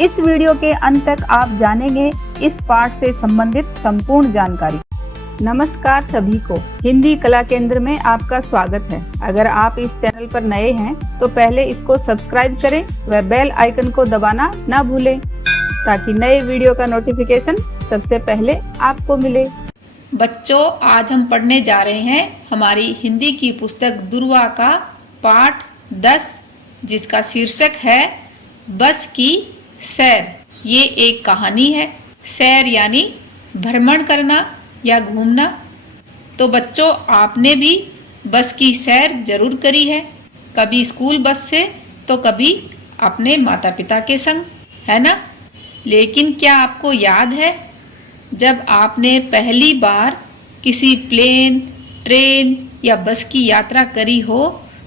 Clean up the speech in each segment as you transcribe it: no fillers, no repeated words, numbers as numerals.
इस वीडियो के अंत तक आप जानेंगे इस पाठ से संबंधित संपूर्ण जानकारी। नमस्कार सभी को, हिंदी कला केंद्र में आपका स्वागत है। अगर आप इस चैनल पर नए हैं तो पहले इसको सब्सक्राइब करें व बेल आइकन को दबाना ना भूलें ताकि नए वीडियो का नोटिफिकेशन सबसे पहले आपको मिले। बच्चों, आज हम पढ़ने जा रहे हैं हमारी हिंदी की पुस्तक दुर्वा का पाठ 10, जिसका शीर्षक है बस की सैर। ये एक कहानी है। सैर यानी भ्रमण करना या घूमना। तो बच्चों, आपने भी बस की सैर जरूर करी है, कभी स्कूल बस से तो कभी अपने माता पिता के संग, है ना? लेकिन क्या आपको याद है जब आपने पहली बार किसी प्लेन, ट्रेन या बस की यात्रा करी हो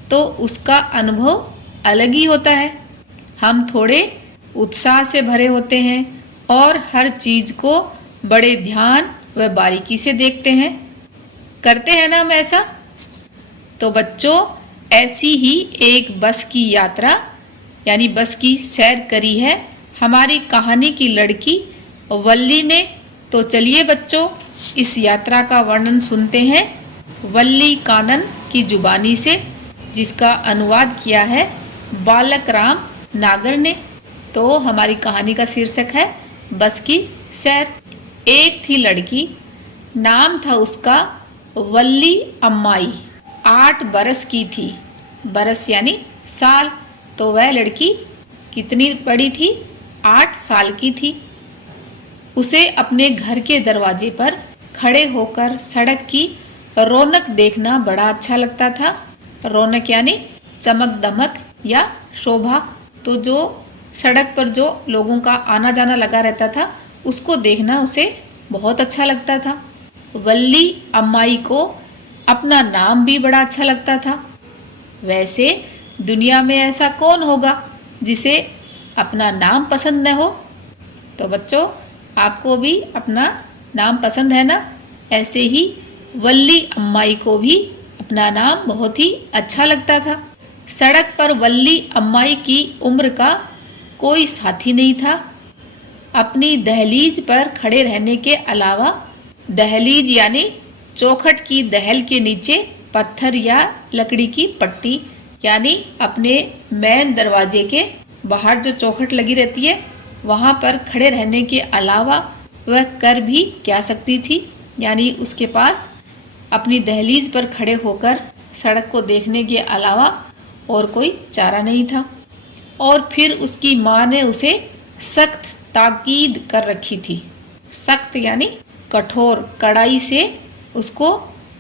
तो उसका अनुभव अलग ही होता है। हम थोड़े उत्साह से भरे होते हैं और हर चीज़ को बड़े ध्यान व बारीकी से देखते हैं। करते हैं ना हम ऐसा? तो बच्चों, ऐसी ही एक बस की यात्रा यानी बस की सैर करी है हमारी कहानी की लड़की वल्ली ने। तो चलिए बच्चों, इस यात्रा का वर्णन सुनते हैं वल्ली कानन की जुबानी से, जिसका अनुवाद किया है बालक राम नागर ने। तो हमारी कहानी का शीर्षक है बस की सैर। एक थी लड़की, नाम था उसका वल्ली अम्माई। 8 बरस की थी। बरस यानी साल। तो वह लड़की कितनी बड़ी थी? 8 साल की थी। उसे अपने घर के दरवाजे पर खड़े होकर सड़क की रौनक देखना बड़ा अच्छा लगता था। रौनक यानी चमक दमक या शोभा। तो जो सड़क पर जो लोगों का आना जाना लगा रहता था उसको देखना उसे बहुत अच्छा लगता था। वल्ली अम्माई को अपना नाम भी बड़ा अच्छा लगता था। वैसे दुनिया में ऐसा कौन होगा जिसे अपना नाम पसंद न हो? तो बच्चों, आपको भी अपना नाम पसंद है ना? ऐसे ही वल्ली अम्माई को भी अपना नाम बहुत ही अच्छा लगता था। सड़क पर वल्ली अम्माई की उम्र का कोई साथी नहीं था। अपनी दहलीज पर खड़े रहने के अलावा, दहलीज यानी चौखट की दहल के नीचे पत्थर या लकड़ी की पट्टी यानी अपने मेन दरवाजे के बाहर जो चौखट लगी रहती है वहाँ पर खड़े रहने के अलावा वह कर भी क्या सकती थी? यानी उसके पास अपनी दहलीज पर खड़े होकर सड़क को देखने के अलावा और कोई चारा नहीं था। और फिर उसकी माँ ने उसे सख्त ताकीद कर रखी थी। सख्त यानी कठोर, कड़ाई से उसको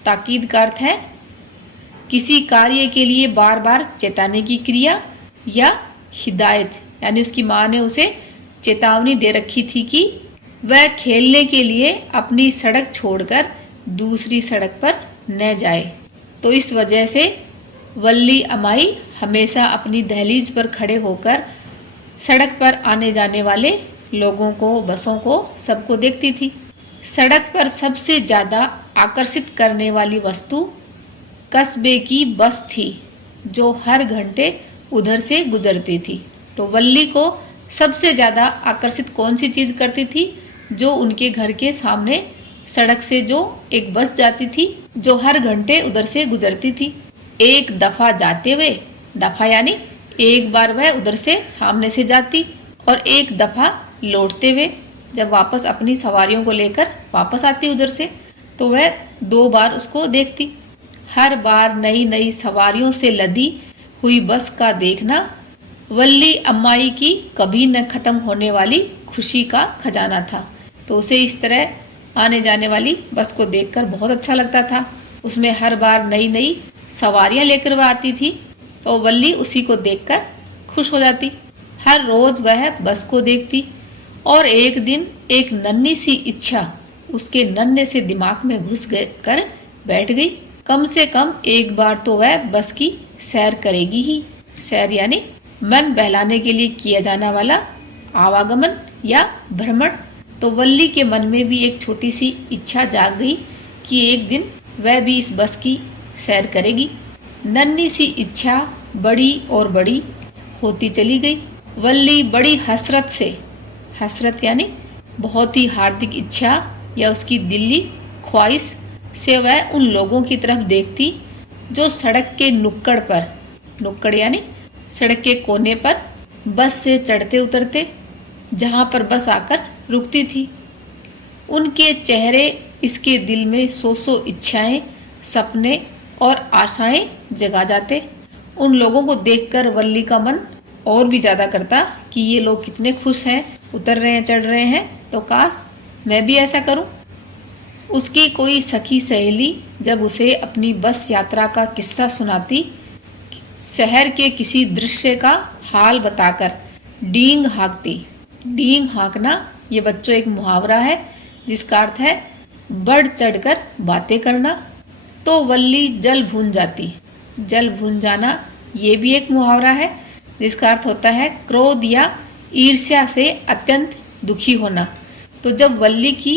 ताकीद का अर्थ है किसी कार्य के लिए बार बार चेताने की क्रिया या हिदायत। यानी उसकी माँ ने उसे चेतावनी दे रखी थी कि वह खेलने के लिए अपनी सड़क छोड़कर दूसरी सड़क पर न जाए। तो इस वजह से वल्ली अम्माई हमेशा अपनी दहलीज पर खड़े होकर सड़क पर आने जाने वाले लोगों को, बसों को, सबको देखती थी। सड़क पर सबसे ज़्यादा आकर्षित करने वाली वस्तु कस्बे की बस थी जो हर घंटे उधर से गुजरती थी। तो वल्ली को सबसे ज़्यादा आकर्षित कौन सी चीज़ करती थी? जो उनके घर के सामने सड़क से जो एक बस जाती थी जो हर घंटे उधर से गुजरती थी। एक दफ़ा जाते हुए, दफ़ा यानी एक बार वह उधर से सामने से जाती और एक दफ़ा लौटते हुए जब वापस अपनी सवारियों को लेकर वापस आती उधर से, तो वह 2 बार उसको देखती। हर बार नई नई सवारियों से लदी हुई बस का देखना वल्ली अम्माई की कभी न ख़त्म होने वाली खुशी का खजाना था। तो उसे इस तरह आने जाने वाली बस को देखकर बहुत अच्छा लगता था। उसमें हर बार नई नई सवारियां लेकर वह आती थी और वल्ली उसी को देखकर खुश हो जाती। हर रोज़ वह बस को देखती और एक दिन एक नन्ही सी इच्छा उसके नन्हे से दिमाग में घुस कर बैठ गई। कम से कम एक बार तो वह बस की सैर करेगी ही। सैर यानी मन बहलाने के लिए किया जाने वाला आवागमन या भ्रमण। तो वल्ली के मन में भी एक छोटी सी इच्छा जाग गई कि एक दिन वह भी इस बस की सैर करेगी। नन्ही सी इच्छा बड़ी और बड़ी होती चली गई। वल्ली बड़ी हसरत यानी बहुत ही हार्दिक इच्छा या उसकी दिली ख्वाहिश से वह उन लोगों की तरफ देखती जो सड़क के नुक्कड़ यानी सड़क के कोने पर बस से चढ़ते उतरते, जहाँ पर बस आकर रुकती थी। उनके चेहरे इसके दिल में सौ इच्छाएं, सपने और आशाएं जगा जाते। उन लोगों को देखकर वल्ली का मन और भी ज़्यादा करता कि ये लोग कितने खुश हैं, उतर रहे हैं, चढ़ रहे हैं, तो काश मैं भी ऐसा करूं। उसकी कोई सखी सहेली जब उसे अपनी बस यात्रा का किस्सा सुनाती, शहर के किसी दृश्य का हाल बताकर डींग हाँकती। डींग हाँकना ये बच्चों एक मुहावरा है जिसका अर्थ है बढ़ चढ़कर बातें करना। तो वल्ली जल भून जाती। जल भून जाना ये भी एक मुहावरा है जिसका अर्थ होता है क्रोध या ईर्ष्या से अत्यंत दुखी होना। तो जब वल्ली की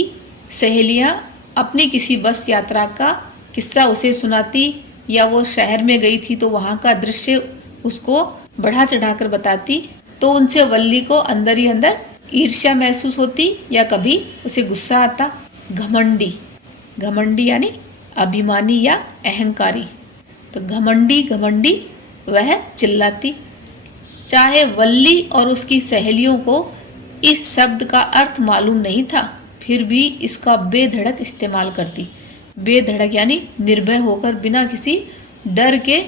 सहेलियां अपनी किसी बस यात्रा का किस्सा उसे सुनाती या वो शहर में गई थी तो वहाँ का दृश्य उसको बढ़ा चढ़ाकर बताती, तो उनसे वल्ली को अंदर ही अंदर ईर्ष्या महसूस होती या कभी उसे गुस्सा आता। घमंडी यानी अभिमानी या अहंकारी। तो घमंडी वह चिल्लाती। चाहे वल्ली और उसकी सहेलियों को इस शब्द का अर्थ मालूम नहीं था, फिर भी इसका बेधड़क इस्तेमाल करती। बेधड़क यानी निर्भय होकर, बिना किसी डर के।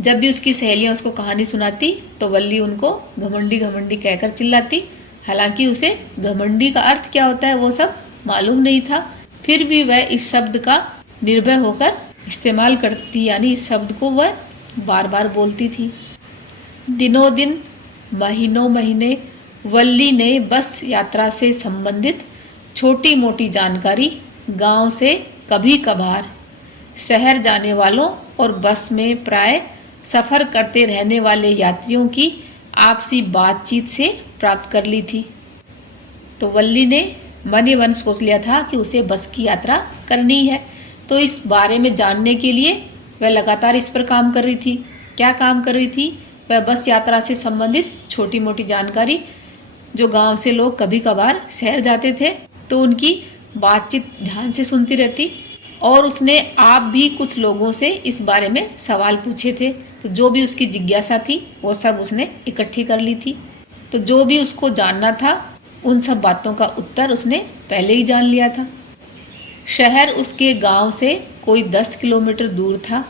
जब भी उसकी सहेलियां उसको कहानी सुनाती तो वल्ली उनको घमंडी कहकर चिल्लाती। हालांकि उसे घमंडी का अर्थ क्या होता है वो सब मालूम नहीं था, फिर भी वह इस शब्द का निर्भय होकर इस्तेमाल करती, यानी इस शब्द को वह बार बार बोलती थी। दिनों दिन, महीनों महीने वल्ली ने बस यात्रा से संबंधित छोटी मोटी जानकारी गांव से कभी कभार शहर जाने वालों और बस में प्राय सफ़र करते रहने वाले यात्रियों की आपसी बातचीत से प्राप्त कर ली थी। तो वल्ली ने मन ही मन सोच लिया था कि उसे बस की यात्रा करनी है। तो इस बारे में जानने के लिए वह लगातार इस पर काम कर रही थी। क्या काम कर रही थी? वह बस यात्रा से संबंधित छोटी मोटी जानकारी, जो गांव से लोग कभी कभार शहर जाते थे तो उनकी बातचीत ध्यान से सुनती रहती। और उसने आप भी कुछ लोगों से इस बारे में सवाल पूछे थे, तो जो भी उसकी जिज्ञासा थी वो सब उसने इकट्ठी कर ली थी। तो जो भी उसको जानना था उन सब बातों का उत्तर उसने पहले ही जान लिया था। शहर उसके गांव से कोई 10 किलोमीटर दूर था।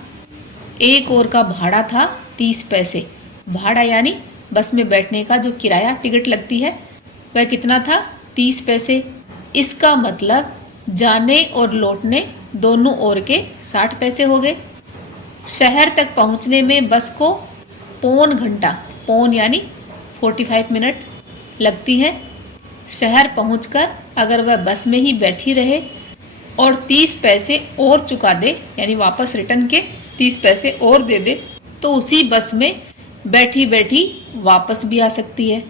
एक ओर का भाड़ा था 30 पैसे। भाड़ा यानी बस में बैठने का जो किराया टिकट लगती है वह कितना था? 30 पैसे। इसका मतलब जाने और लौटने दोनों ओर के 60 पैसे हो गए। शहर तक पहुंचने में बस को पौन घंटा, पौन यानी 45 मिनट लगती है। शहर पहुंचकर अगर वह बस में ही बैठी रहे और 30 पैसे और चुका दे, यानी वापस रिटर्न के 30 पैसे और दे दे, तो उसी बस में बैठी बैठी वापस भी आ सकती है।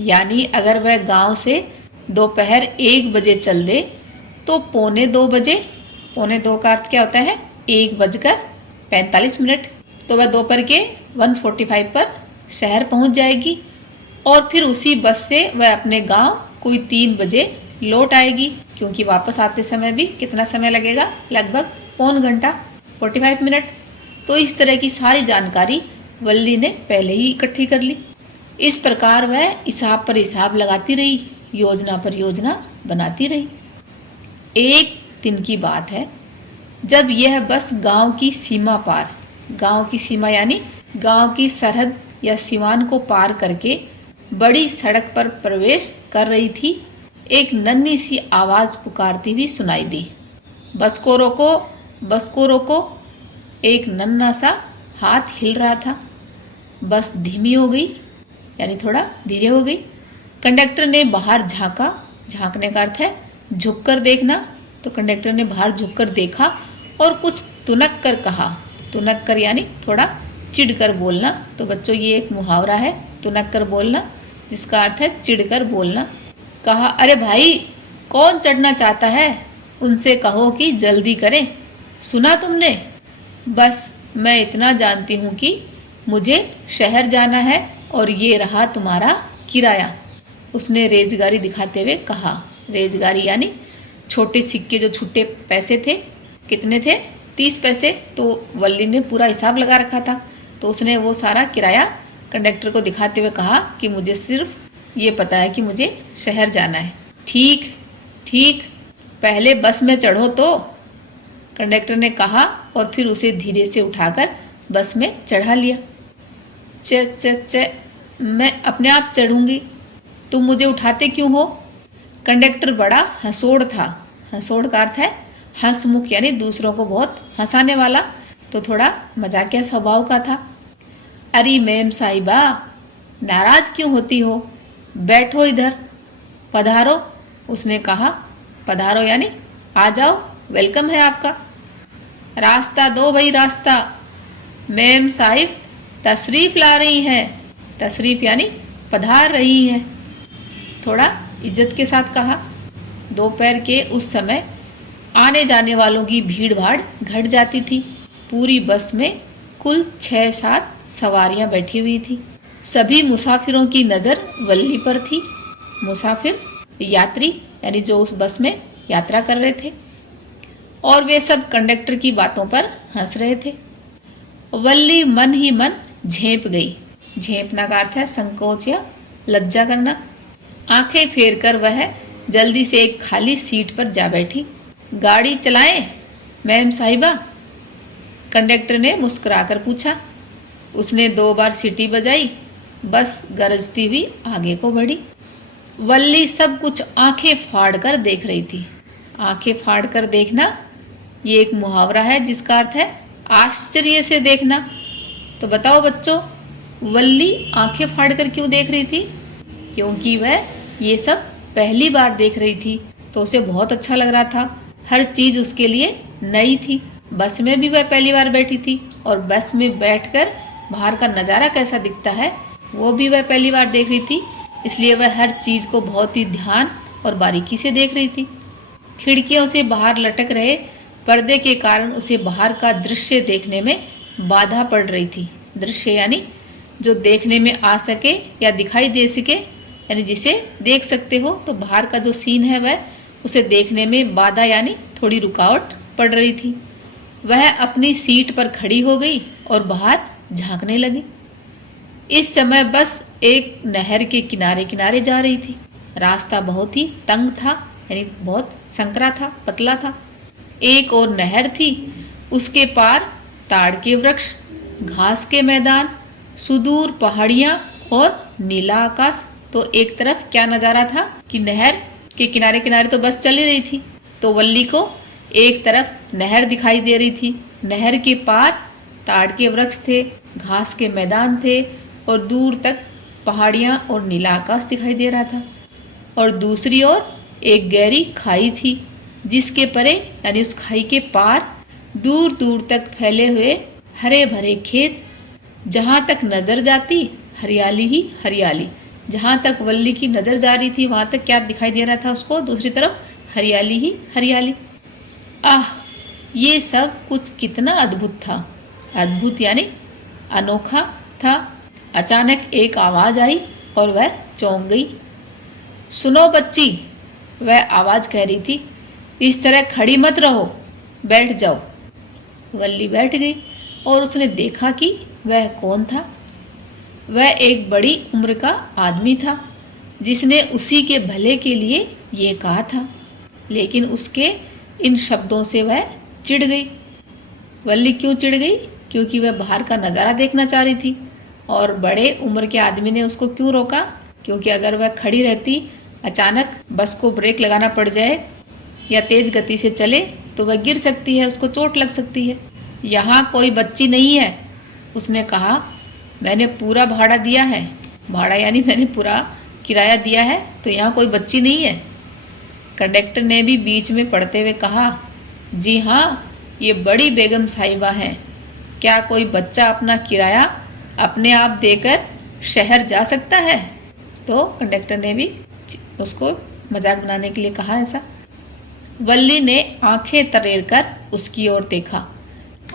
यानी अगर वह गांव से दोपहर 1 बजे चल दे तो पौने 2 बजे, पौने 2 का अर्थ क्या होता है? 1:45, तो वह दोपहर के 1:45 पर शहर पहुंच जाएगी और फिर उसी बस से वह अपने गांव कोई 3 बजे लौट आएगी, क्योंकि वापस आते समय भी कितना समय लगेगा? लगभग पौन घंटा, 45 मिनट। तो इस तरह की सारी जानकारी वल्ली ने पहले ही इकट्ठी कर ली। इस प्रकार वह हिसाब पर हिसाब लगाती रही, योजना पर योजना बनाती रही। एक दिन की बात है जब यह बस गांव की सीमा पार, गांव की सीमा यानी गांव की सरहद या सीमान को पार करके बड़ी सड़क पर प्रवेश कर रही थी, एक नन्ही सी आवाज़ पुकारती हुई सुनाई दी, बस को रोको, बस को रोको। एक नन्हा सा हाथ हिल रहा था। बस धीमी हो गई, यानी थोड़ा धीरे हो गई। कंडक्टर ने बाहर झांका, झांकने का अर्थ है झुककर देखना। तो कंडक्टर ने बाहर झुककर देखा और कुछ तुनक कर कहा। तुनक कर यानी थोड़ा चिढ़कर बोलना। तो बच्चों ये एक मुहावरा है, तुनक कर बोलना, जिसका अर्थ है चिढ़कर बोलना। कहा, अरे भाई कौन चढ़ना चाहता है? उनसे कहो कि जल्दी करें। सुना तुमने? बस मैं इतना जानती हूँ कि मुझे शहर जाना है और ये रहा तुम्हारा किराया, उसने रेजगारी दिखाते हुए कहा। रेजगारी यानी छोटे सिक्के, जो छुट्टे पैसे थे। कितने थे? 30 पैसे। तो वल्ली ने पूरा हिसाब लगा रखा था, तो उसने वो सारा किराया कंडक्टर को दिखाते हुए कहा कि मुझे सिर्फ ये पता है कि मुझे शहर जाना है। ठीक ठीक, पहले बस में चढ़ो तो, कंडक्टर ने कहा और फिर उसे धीरे से उठाकर बस में चढ़ा लिया। च मैं अपने आप चढ़ूंगी, तुम मुझे उठाते क्यों हो? कंडक्टर बड़ा हंसोड़ था। हंसोड़ का अर्थ है हंसमुख, यानी दूसरों को बहुत हंसाने वाला, तो थोड़ा मजाकिया स्वभाव का था। अरे मैम साहिबा, नाराज क्यों होती हो? बैठो इधर, पधारो, उसने कहा। पधारो यानी आ जाओ, वेलकम है आपका। रास्ता दो भाई, रास्ता। मैम साहिब तशरीफ ला रही हैं। तशरीफ यानी पधार रही हैं, थोड़ा इज्जत के साथ कहा। दोपहर के उस समय आने जाने वालों की भीड़ भाड़ घट जाती थी। पूरी बस में कुल 6-7 सवारियां बैठी हुई थी। सभी मुसाफिरों की नज़र वल्ली पर थी। मुसाफिर यात्री यानी जो उस बस में यात्रा कर रहे थे, और वे सब कंडक्टर की बातों पर हंस रहे थे। वल्ली मन ही मन झेंप गई। झेंपना का अर्थ है संकोच या लज्जा करना। आंखें फेर कर वह जल्दी से एक खाली सीट पर जा बैठी। गाड़ी चलाएं मैम साहिबा, कंडक्टर ने मुस्कुराकर पूछा। उसने 2 बार सीटी बजाई। बस गरजती हुई आगे को बढ़ी। वल्ली सब कुछ आंखें फाड़ कर देख रही थी। आंखें फाड़ कर देखना ये एक मुहावरा है जिसका अर्थ है आश्चर्य से देखना। तो बताओ बच्चों, वल्ली आंखें फाड़ कर क्यों देख रही थी? क्योंकि वह ये सब पहली बार देख रही थी, तो उसे बहुत अच्छा लग रहा था। हर चीज़ उसके लिए नई थी। बस में भी वह पहली बार बैठी थी, और बस में बैठकर बाहर का नज़ारा कैसा दिखता है वो भी वह पहली बार देख रही थी। इसलिए वह हर चीज़ को बहुत ही ध्यान और बारीकी से देख रही थी। खिड़कियों से बाहर लटक रहे पर्दे के कारण उसे बाहर का दृश्य देखने में बाधा पड़ रही थी। दृश्य यानी जो देखने में आ सके या दिखाई दे सके, यानी जिसे देख सकते हो, तो बाहर का जो सीन है वह उसे देखने में बाधा यानी थोड़ी रुकावट पड़ रही थी। वह अपनी सीट पर खड़ी हो गई और बाहर झांकने लगी। इस समय बस एक नहर के किनारे किनारे जा रही थी। रास्ता बहुत ही तंग था, यानी बहुत संकरा था, पतला था। एक और नहर थी, उसके पार ताड़ के वृक्ष, घास के मैदान, सुदूर पहाड़ियाँ और नीला आकाश। तो एक तरफ क्या नज़ारा था कि नहर के किनारे किनारे तो बस चली रही थी, तो वल्ली को एक तरफ नहर दिखाई दे रही थी। नहर के पार ताड़ के वृक्ष थे, घास के मैदान थे, और दूर तक पहाड़ियाँ और नीला आकाश दिखाई दे रहा था। और दूसरी ओर एक गहरी खाई थी, जिसके परे यानी उस खाई के पार दूर दूर तक फैले हुए हरे भरे खेत, जहाँ तक नज़र जाती हरियाली ही हरियाली। जहाँ तक वल्ली की नज़र जा रही थी वहाँ तक क्या दिखाई दे रहा था उसको? दूसरी तरफ हरियाली ही हरियाली। आह, ये सब कुछ कितना अद्भुत था। अद्भुत यानी अनोखा था। अचानक एक आवाज़ आई और वह चौंक गई। सुनो बच्ची, वह आवाज़ कह रही थी, इस तरह खड़ी मत रहो, बैठ जाओ। वल्ली बैठ गई और उसने देखा कि वह कौन था। वह एक बड़ी उम्र का आदमी था, जिसने उसी के भले के लिए ये कहा था। लेकिन उसके इन शब्दों से वह चिढ़ गई। वल्ली क्यों चिढ़ गई? क्योंकि वह बाहर का नज़ारा देखना चाह रही थी। और बड़े उम्र के आदमी ने उसको क्यों रोका? क्योंकि अगर वह खड़ी रहती, अचानक बस को ब्रेक लगाना पड़ जाए या तेज़ गति से चले तो वह गिर सकती है, उसको चोट लग सकती है। यहाँ कोई बच्ची नहीं है, उसने कहा। मैंने पूरा भाड़ा दिया है। भाड़ा यानी मैंने पूरा किराया दिया है, तो यहाँ कोई बच्ची नहीं है। कंडक्टर ने भी बीच में पढ़ते हुए कहा, जी हाँ, ये बड़ी बेगम साहिबा हैं। क्या कोई बच्चा अपना किराया अपने आप देकर शहर जा सकता है? तो कंडक्टर ने भी उसको मजाक बनाने के लिए कहा ऐसा। वल्ली ने आंखें तरेर कर उसकी ओर देखा।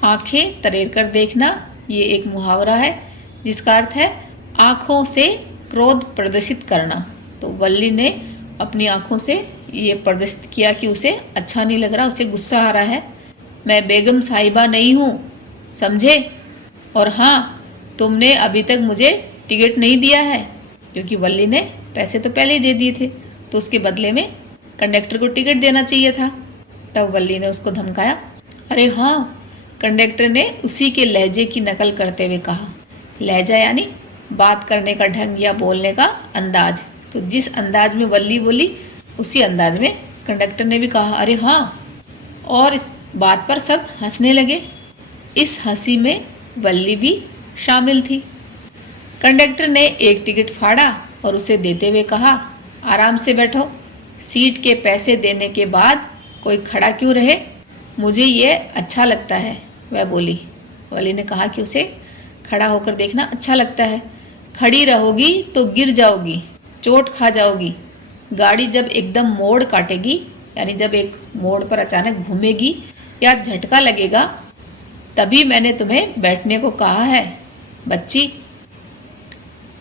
आंखें तरेर कर देखना ये एक मुहावरा है जिसका अर्थ है आँखों से क्रोध प्रदर्शित करना। तो वल्ली ने अपनी आंखों से ये प्रदर्शित किया कि उसे अच्छा नहीं लग रहा, उसे गुस्सा आ रहा है। मैं बेगम साहिबा नहीं हूँ, समझे? और हाँ, तुमने अभी तक मुझे टिकट नहीं दिया है, क्योंकि वल्ली ने पैसे तो पहले ही दे दिए थे, तो उसके बदले में कंडक्टर को टिकट देना चाहिए था। तब वल्ली ने उसको धमकाया। अरे हाँ, कंडक्टर ने उसी के लहजे की नकल करते हुए कहा। लहजा यानी बात करने का ढंग या बोलने का अंदाज। तो जिस अंदाज में वल्ली बोली उसी अंदाज में कंडक्टर ने भी कहा अरे हाँ, और इस बात पर सब हंसने लगे। इस हंसी में वल्ली भी शामिल थी। कंडक्टर ने एक टिकट फाड़ा और उसे देते हुए कहा, आराम से बैठो, सीट के पैसे देने के बाद कोई खड़ा क्यों रहे, मुझे ये अच्छा लगता है, वह बोली। वल्ली ने कहा कि उसे खड़ा होकर देखना अच्छा लगता है। खड़ी रहोगी तो गिर जाओगी, चोट खा जाओगी। गाड़ी जब एकदम मोड़ काटेगी, यानी जब एक मोड़ पर अचानक घूमेगी या झटका लगेगा, तभी मैंने तुम्हें बैठने को कहा है। बच्ची,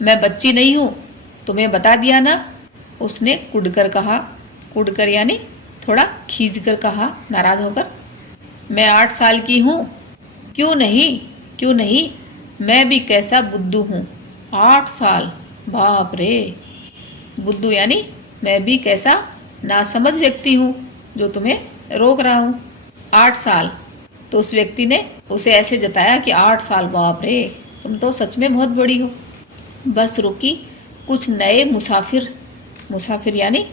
मैं बच्ची नहीं हूँ, तुम्हें बता दिया ना, उसने कुड़कर कहा। कुड़कर यानी थोड़ा खींच कर कहा, नाराज होकर। मैं 8 साल की हूँ। क्यों नहीं, क्यों नहीं, मैं भी कैसा बुद्धू हूँ। 8 साल, बाप रे। बुद्धू यानी मैं भी कैसा नासमझ व्यक्ति हूँ जो तुम्हें रोक रहा हूँ। 8 साल। तो उस व्यक्ति ने उसे ऐसे जताया कि 8 साल, बाप रे, तुम तो सच में बहुत बड़ी हो। बस रुकी, कुछ नए मुसाफिर यानी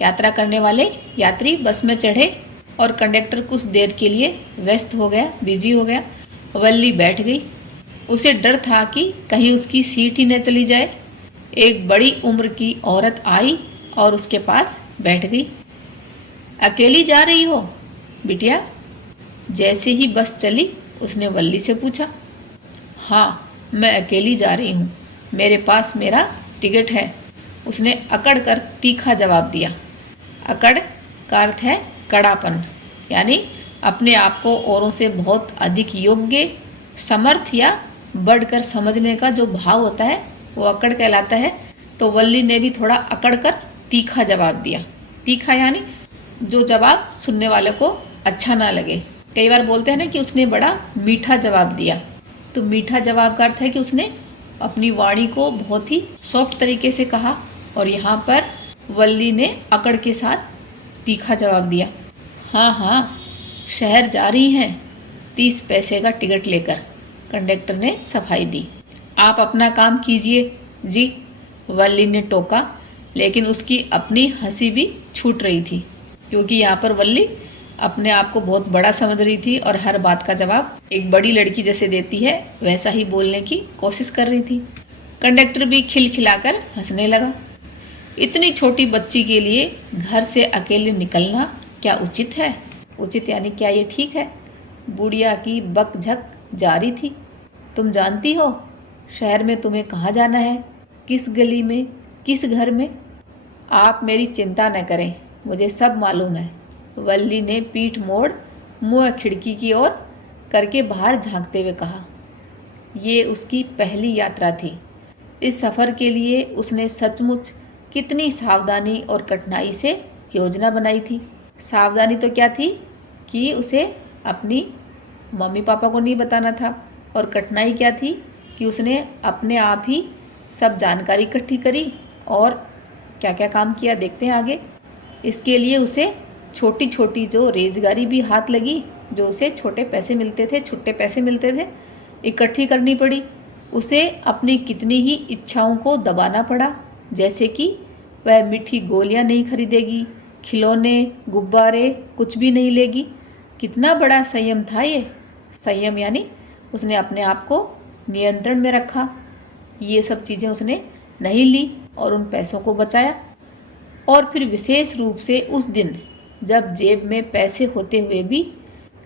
यात्रा करने वाले यात्री बस में चढ़े और कंडक्टर कुछ देर के लिए व्यस्त हो गया, बिजी हो गया। वल्ली बैठ गई। उसे डर था कि कहीं उसकी सीट ही न चली जाए। एक बड़ी उम्र की औरत आई और उसके पास बैठ गई। अकेली जा रही हो बिटिया? जैसे ही बस चली उसने वल्ली से पूछा। हाँ, मैं अकेली जा रही हूँ, मेरे पास मेरा टिकट है, उसने अकड़ कर तीखा जवाब दिया। अकड़ का अर्थ है कड़ापन, यानी अपने आप को औरों से बहुत अधिक योग्य, समर्थ या बढ़कर समझने का जो भाव होता है वो अकड़ कहलाता है। तो वल्ली ने भी थोड़ा अकड़ कर तीखा जवाब दिया। तीखा यानी जो जवाब सुनने वाले को अच्छा ना लगे। कई बार बोलते हैं ना कि उसने बड़ा मीठा जवाब दिया। तो मीठा जवाब का अर्थ है कि उसने अपनी वाणी को बहुत ही सॉफ्ट तरीके से कहा, और यहाँ पर वल्ली ने अकड़ के साथ तीखा जवाब दिया। हाँ हाँ, शहर जा रही हैं 30 पैसे का टिकट लेकर, कंडक्टर ने सफाई दी। आप अपना काम कीजिए जी, वल्ली ने टोका, लेकिन उसकी अपनी हंसी भी छूट रही थी, क्योंकि यहाँ पर वल्ली अपने आप को बहुत बड़ा समझ रही थी और हर बात का जवाब एक बड़ी लड़की जैसे देती है वैसा ही बोलने की कोशिश कर रही थी। कंडक्टर भी खिलखिलाकर हंसने लगा। इतनी छोटी बच्ची के लिए घर से अकेले निकलना क्या उचित है? उचित यानी क्या ये ठीक है? बुढ़िया की बकझक जारी थी। तुम जानती हो शहर में तुम्हें कहाँ जाना है, किस गली में, किस घर में? आप मेरी चिंता न करें, मुझे सब मालूम है। वल्ली ने पीठ मोड़ मुँह खिड़की की ओर करके बाहर झांकते हुए कहा। ये उसकी पहली यात्रा थी। इस सफ़र के लिए उसने सचमुच कितनी सावधानी और कठिनाई से योजना बनाई थी। सावधानी तो क्या थी कि उसे अपनी मम्मी पापा को नहीं बताना था, और कठिनाई क्या थी कि उसने अपने आप ही सब जानकारी इकट्ठी करी और क्या क्या काम किया, देखते हैं आगे। इसके लिए उसे छोटी छोटी जो रोजगारी भी हाथ लगी, जो उसे छोटे पैसे मिलते थे, छुट्टे पैसे मिलते थे, इकट्ठी करनी पड़ी। उसे अपनी कितनी ही इच्छाओं को दबाना पड़ा, जैसे कि वह मीठी गोलियां नहीं खरीदेगी, खिलौने, गुब्बारे कुछ भी नहीं लेगी। कितना बड़ा संयम था ये। संयम यानी उसने अपने आप को नियंत्रण में रखा। ये सब चीज़ें उसने नहीं ली और उन पैसों को बचाया। और फिर विशेष रूप से उस दिन जब जेब में पैसे होते हुए भी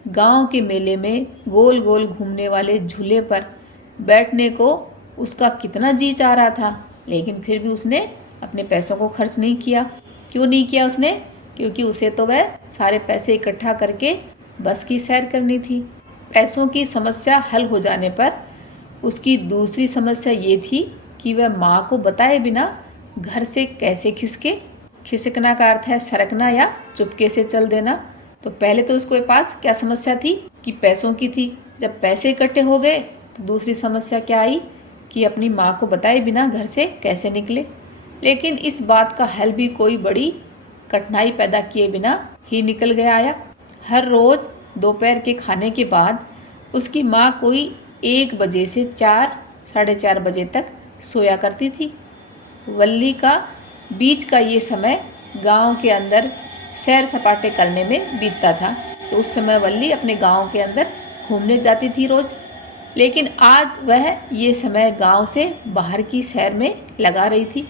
गांव के मेले में गोल गोल घूमने वाले झूले पर बैठने को उसका कितना जी चाह रहा था, लेकिन फिर भी उसने अपने पैसों को खर्च नहीं किया। क्यों नहीं किया उसने? क्योंकि उसे तो वह सारे पैसे इकट्ठा करके बस की सैर करनी थी। पैसों की समस्या हल हो जाने पर उसकी दूसरी समस्या ये थी कि वह माँ को बताए बिना घर से कैसे खिसके। खिसकना का अर्थ है सरकना या चुपके से चल देना। तो पहले तो उसके पास क्या समस्या थी कि पैसों की थी। जब पैसे इकट्ठे हो गए तो दूसरी समस्या क्या आई कि अपनी माँ को बताए बिना घर से कैसे निकले। लेकिन इस बात का हल भी कोई बड़ी कठिनाई पैदा किए बिना ही निकल गया आया। हर रोज़ दोपहर के खाने के बाद उसकी माँ कोई 1 बजे से 4 साढ़े 4 बजे तक सोया करती थी। वल्ली का बीच का ये समय गांव के अंदर सैर सपाटे करने में बीतता था। तो उस समय वल्ली अपने गांव के अंदर घूमने जाती थी रोज़। लेकिन आज वह ये समय गांव से बाहर की सैर में लगा रही थी।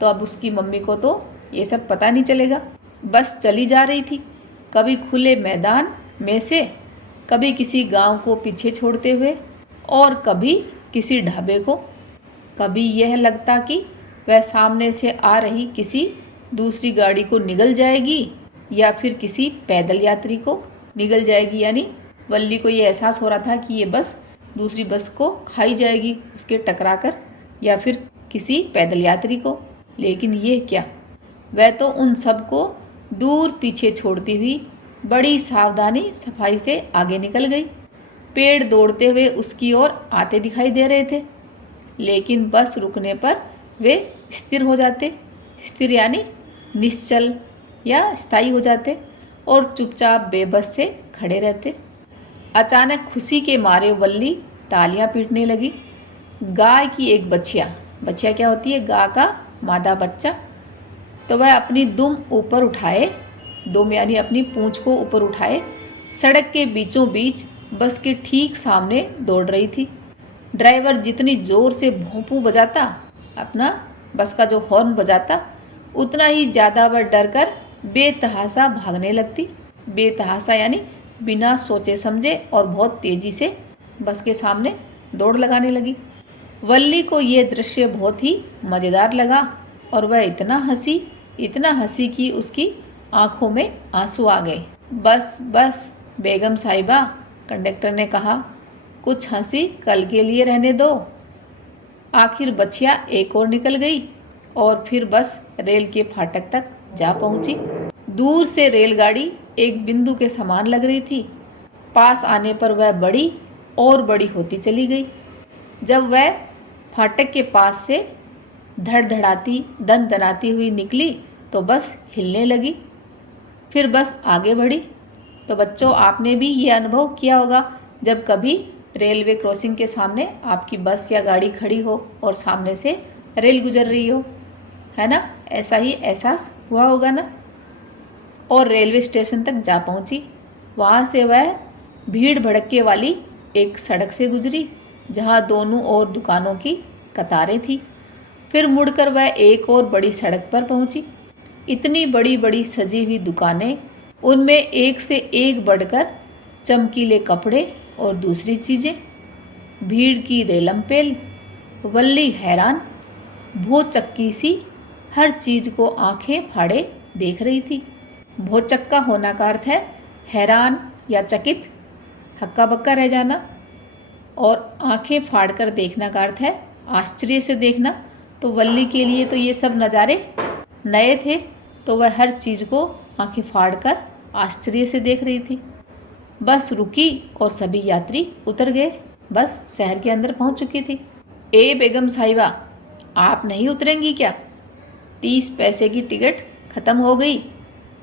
तो अब उसकी मम्मी को तो ये सब पता नहीं चलेगा। बस चली जा रही थी, कभी खुले मैदान में से, कभी किसी गांव को पीछे छोड़ते हुए और कभी किसी ढाबे को। कभी यह लगता कि वह सामने से आ रही किसी दूसरी गाड़ी को निगल जाएगी या फिर किसी पैदल यात्री को निगल जाएगी। यानी वल्ली को ये एहसास हो रहा था कि ये बस दूसरी बस को खाई जाएगी उसके टकराकर, या फिर किसी पैदल यात्री को। लेकिन ये क्या, वह तो उन सबको दूर पीछे छोड़ती हुई बड़ी सावधानी सफाई से आगे निकल गई। पेड़ दौड़ते हुए उसकी ओर आते दिखाई दे रहे थे, लेकिन बस रुकने पर वे स्थिर हो जाते। स्थिर यानी निश्चल या स्थायी हो जाते और चुपचाप बेबस से खड़े रहते। अचानक खुशी के मारे वल्ली तालियां पीटने लगी। गाय की एक बछिया, बछिया क्या होती है, गाय का मादा बच्चा, तो वह अपनी दुम ऊपर उठाए, दुम यानी अपनी पूंछ को ऊपर उठाए सड़क के बीचों बीच बस के ठीक सामने दौड़ रही थी। ड्राइवर जितनी जोर से भोंपू बजाता, अपना बस का जो हॉर्न बजाता, उतना ही ज़्यादा वह डर कर बेतहासा भागने लगती। बेतहासा यानी बिना सोचे समझे और बहुत तेज़ी से बस के सामने दौड़ लगाने लगी। वल्ली को यह दृश्य बहुत ही मज़ेदार लगा और वह इतना हंसी कि उसकी आंखों में आंसू आ गए। बस बस बेगम साहिबा, कंडक्टर ने कहा, कुछ हंसी कल के लिए रहने दो। आखिर बछिया एक और निकल गई और फिर बस रेल के फाटक तक जा पहुंची। दूर से रेलगाड़ी एक बिंदु के समान लग रही थी। पास आने पर वह बड़ी और बड़ी होती चली गई। जब वह फाटक के पास से धड़धड़ाती दनदनाती हुई निकली तो बस हिलने लगी। फिर बस आगे बढ़ी। तो बच्चों, आपने भी ये अनुभव किया होगा जब कभी रेलवे क्रॉसिंग के सामने आपकी बस या गाड़ी खड़ी हो और सामने से रेल गुजर रही हो, है ना? ऐसा ही एहसास हुआ होगा ना। और रेलवे स्टेशन तक जा पहुंची। वहाँ से वह भीड़ भड़के वाली एक सड़क से गुजरी जहाँ दोनों ओर दुकानों की कतारें थी। फिर मुड़कर वह एक और बड़ी सड़क पर पहुंची। इतनी बड़ी बड़ी सजी हुई दुकानें, उनमें एक से एक बढ़कर चमकीले कपड़े और दूसरी चीज़ें। भीड़ की रेलमपेल। वल्ली हैरान, भौचक्की सी हर चीज़ को आंखें फाड़े देख रही थी। भौचक्का होना का अर्थ है हैरान या चकित, हक्का बक्का रह जाना, और आंखें फाड़कर देखना का अर्थ है आश्चर्य से देखना। तो वल्ली के लिए तो ये सब नज़ारे नए थे, तो वह हर चीज़ को आंखें फाड़कर आश्चर्य से देख रही थी। बस रुकी और सभी यात्री उतर गए। बस शहर के अंदर पहुंच चुकी थी। ए बेगम साहिबा, आप नहीं उतरेंगी क्या? 30 पैसे की टिकट ख़त्म हो गई,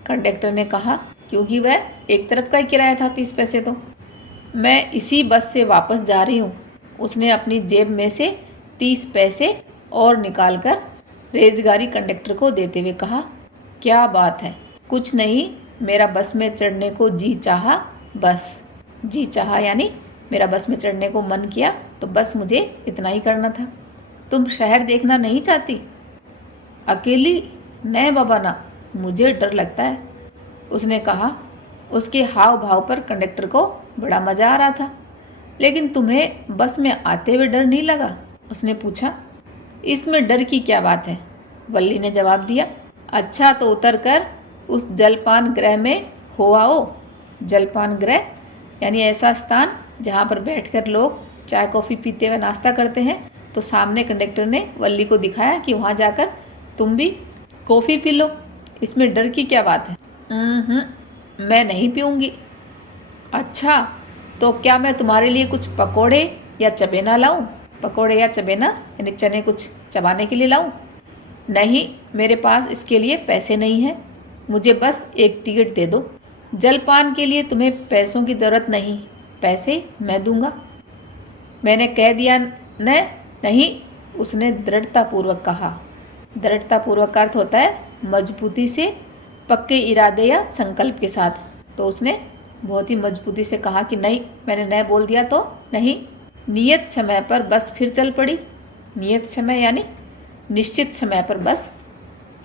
कंडक्टर ने कहा, क्योंकि वह एक तरफ का ही किराया था 30 पैसे। तो मैं इसी बस से वापस जा रही हूँ। उसने अपनी जेब में से 30 पैसे और निकालकर रेजगारी कंडक्टर को देते हुए कहा, क्या बात है? कुछ नहीं, मेरा बस में चढ़ने को जी चाहा। बस जी चाहा यानी मेरा बस में चढ़ने को मन किया, तो बस मुझे इतना ही करना था। तुम शहर देखना नहीं चाहती? अकेली? नहीं बाबा ना, मुझे डर लगता है, उसने कहा। उसके हाव भाव पर कंडक्टर को बड़ा मज़ा आ रहा था। लेकिन तुम्हें बस में आते हुए डर नहीं लगा? उसने पूछा। इसमें डर की क्या बात है, वल्ली ने जवाब दिया। अच्छा, तो उतर कर उस जलपान गृह में हो आओ। जलपान गृह यानी ऐसा स्थान जहाँ पर बैठकर लोग चाय कॉफ़ी पीते हुए नाश्ता करते हैं, तो सामने कंडक्टर ने वल्ली को दिखाया कि वहाँ जाकर तुम भी कॉफ़ी पी लो, इसमें डर की क्या बात है। मैं नहीं पीऊँगी। अच्छा, तो क्या मैं तुम्हारे लिए कुछ पकोड़े या चबेना लाऊं? पकोड़े या चबेना यानी चने कुछ चबाने के लिए लाऊं? नहीं, मेरे पास इसके लिए पैसे नहीं हैं, मुझे बस एक टिकट दे दो। जलपान के लिए तुम्हें पैसों की ज़रूरत नहीं, पैसे मैं दूंगा। मैंने कह दिया न नहीं, उसने दृढ़तापूर्वक कहा। दृढ़तापूर्वक का अर्थ होता है मजबूती से, पक्के इरादे या संकल्प के साथ। तो उसने बहुत ही मजबूती से कहा कि नहीं, मैंने नहीं बोल दिया तो नहीं। नियत समय पर बस फिर चल पड़ी। नियत समय यानी निश्चित समय पर बस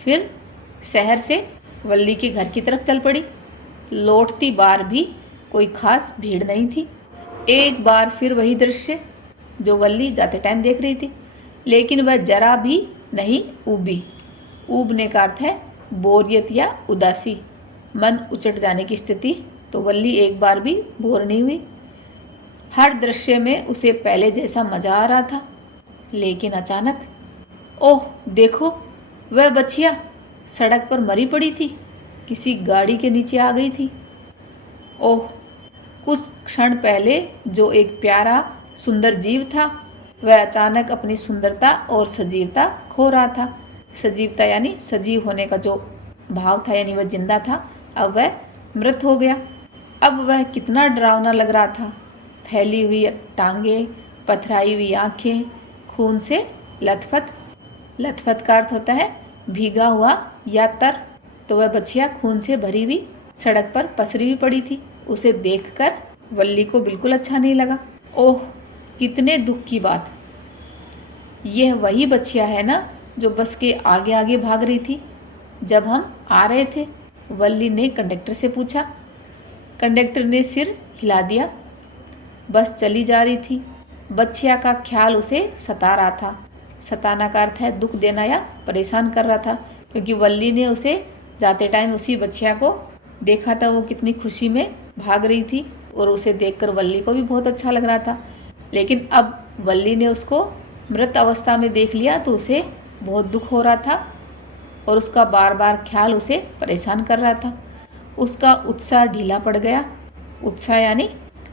फिर शहर से वल्ली के घर की तरफ चल पड़ी। लौटती बार भी कोई खास भीड़ नहीं थी। एक बार फिर वही दृश्य जो वल्ली जाते टाइम देख रही थी, लेकिन वह जरा भी नहीं ऊबी। ऊबने का अर्थ है बोरियत या उदासी, मन उचट जाने की स्थिति। तो वल्ली एक बार भी बोर नहीं हुई। हर दृश्य में उसे पहले जैसा मजा आ रहा था। लेकिन अचानक, ओह देखो, वह बछिया सड़क पर मरी पड़ी थी, किसी गाड़ी के नीचे आ गई थी। ओह, कुछ क्षण पहले जो एक प्यारा सुंदर जीव था, वह अचानक अपनी सुंदरता और सजीवता खो रहा था। सजीवता यानी सजीव होने का जो भाव था, यानी वह जिंदा था, अब वह मृत हो गया। अब वह कितना डरावना लग रहा था। फैली हुई टांगें, पथराई हुई आँखें, खून से लथपथ। लथपथ का अर्थ होता है भीगा हुआ या तर। तो वह बछिया खून से भरी हुई सड़क पर पसरी हुई पड़ी थी। उसे देखकर वल्ली को बिल्कुल अच्छा नहीं लगा। ओह, कितने दुख की बात। यह वही बछिया है ना जो बस के आगे आगे भाग रही थी जब हम आ रहे थे? वल्ली ने कंडक्टर से पूछा। कंडक्टर ने सिर हिला दिया। बस चली जा रही थी। बछिया का ख्याल उसे सता रहा था। सताना का अर्थ है दुख देना या परेशान कर रहा था, क्योंकि वल्ली ने उसे जाते टाइम उसी बछिया को देखा था। वो कितनी खुशी में भाग रही थी और उसे देखकर वल्ली को भी बहुत अच्छा लग रहा था। लेकिन अब वल्ली ने उसको मृत अवस्था में देख लिया तो उसे बहुत दुख हो रहा था और उसका बार बार ख्याल उसे परेशान कर रहा था। उसका उत्साह ढीला पड़ गया। उत्साह यानी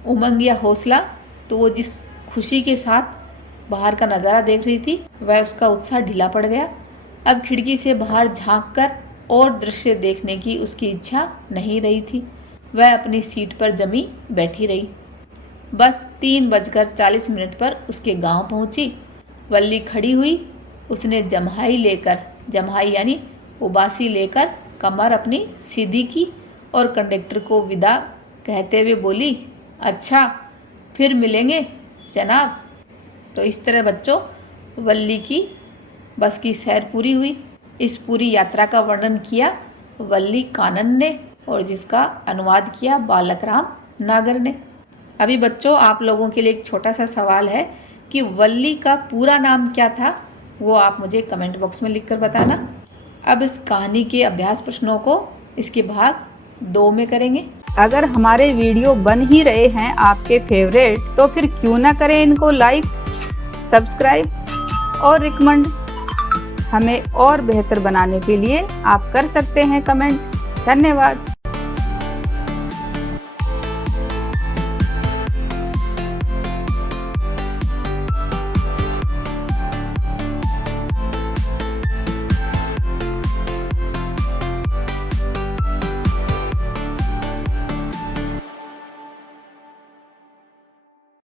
उमंग या हौसला। तो वो जिस खुशी के साथ बाहर का नज़ारा देख रही थी, वह उसका उत्साह ढीला पड़ गया। अब खिड़की से बाहर झांककर और दृश्य देखने की उसकी इच्छा नहीं रही थी। वह अपनी सीट पर जमी बैठी रही। बस 3:40 पर उसके गांव पहुंची। वल्ली खड़ी हुई। उसने जम्हाई यानी उबासी लेकर कमर अपनी सीधी की और कंडक्टर को विदा कहते हुए बोली, अच्छा फिर मिलेंगे जनाब। तो इस तरह बच्चों वल्ली की बस की सैर पूरी हुई। इस पूरी यात्रा का वर्णन किया वल्ली कानन ने और जिसका अनुवाद किया बालक राम नागर ने। अभी बच्चों आप लोगों के लिए एक छोटा सा सवाल है कि वल्ली का पूरा नाम क्या था, वो आप मुझे कमेंट बॉक्स में लिखकर बताना। अब इस कहानी के अभ्यास प्रश्नों को इसके भाग 2 में करेंगे। अगर हमारे वीडियो बन ही रहे हैं आपके फेवरेट, तो फिर क्यों ना करें इनको लाइक, सब्सक्राइब और रिकमेंड। हमें और बेहतर बनाने के लिए आप कर सकते हैं कमेंट। धन्यवाद।